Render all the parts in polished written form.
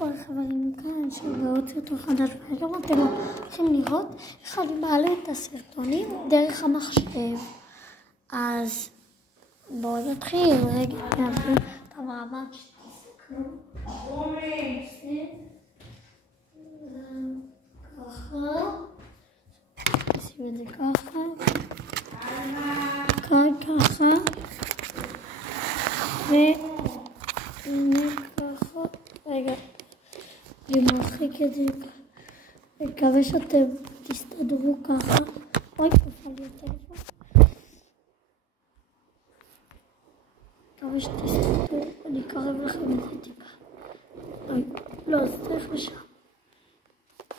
כל חברים כאן שבאות סרטון חדש והיום אתם הולכים לראות איך אני מעלה את הסרטונים דרך המחשב. אז בואו נתחיל. רגע, נעביר את המעמד שתסתכלו. ככה. נשים את זה ככה. כאן ככה. והנה ככה. רגע, אני מרחיק את זה. אני מקווה שאתם תסתדרו ככה. אוי, נפל לי הטלפון. מקווה שתסתדרו. אני אקרב לכם את זה טיפה. אוי, לא, זה צריך לשם.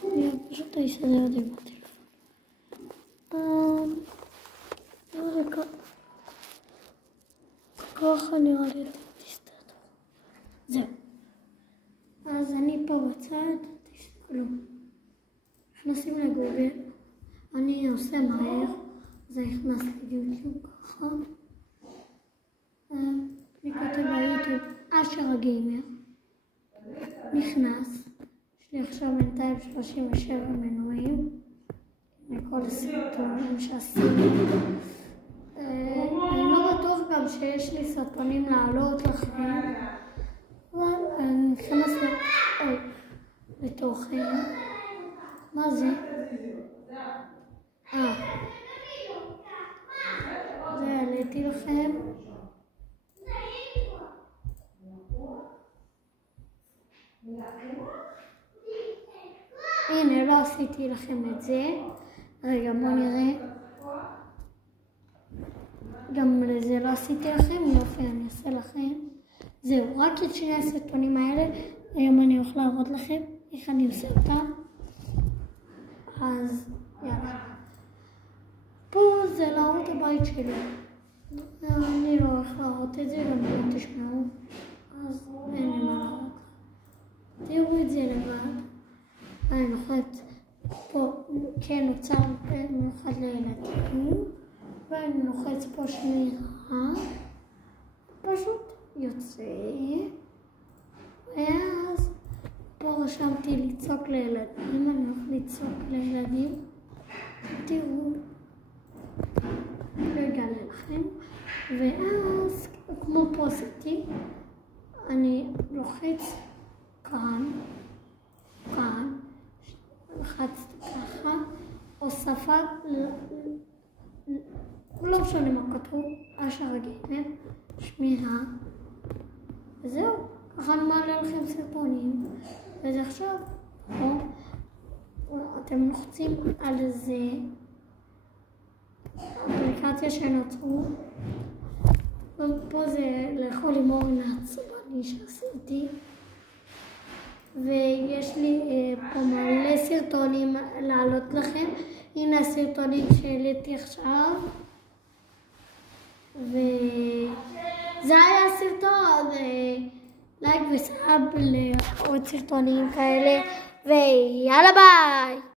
אני פשוט אסדר את זה בטלפון. ככה נראה לי אתם תסתדרו. זהו. אז אני פה בצד, תסתכלו. נכנסים לגוגל, אני עושה מהר, אז אני נכנס ליוטיוב ככה. אני כותב ביוטיוב אשר הגיימר. נכנס, יש לי עכשיו 237 מנויים, מכל הסרטונים שעשיתי. אני לא בטוח גם שיש לי סרטונים לעלות לכם. אבל אני נכנס לתוכן. מה זה? זה העליתי לכם. הנה, לא עשיתי לכם את זה. רגע, בואו נראה. גם לזה לא עשיתי לכם. יופי, אני אעשה לכם. זהו, רק את שני הסרטונים האלה, היום אני הולך להראות לכם איך אני עושה אותם. אז יאללה. פה זה להראות הבית שלי. אני לא הולך להראות את זה, גם לא תשמעו. אז אין לי מה להראות. תראו את זה לבד. אני לוחץ פה, כן, נוצר במיוחד לילדים. ואני לוחץ פה שמירה. פשוט יוצא, ואז פה רשמתי לצעוק לילדים, אני הולך לצעוק לילדים, תראו, לא אגלה לכם, ואז כמו פה עשיתי, אני לוחץ כאן, לחצתי ככה, הוספה, לא משנה מה כתוב, אשר הגיימר, שמירה, וזהו, ככה אני מעלה לכם סרטונים. וזה עכשיו, אתם לוחצים על זה, אפליקציה שנוצרו, ופה זה לאכול עם אורן העצבני שעשיתי, ויש לי פה מלא סרטונים לעלות לכם. הנה הסרטונים שהעליתי עכשיו, וזה היה הסרטון. לייק וסאב לעוד סרטונים כאלה, ויאללה ביי.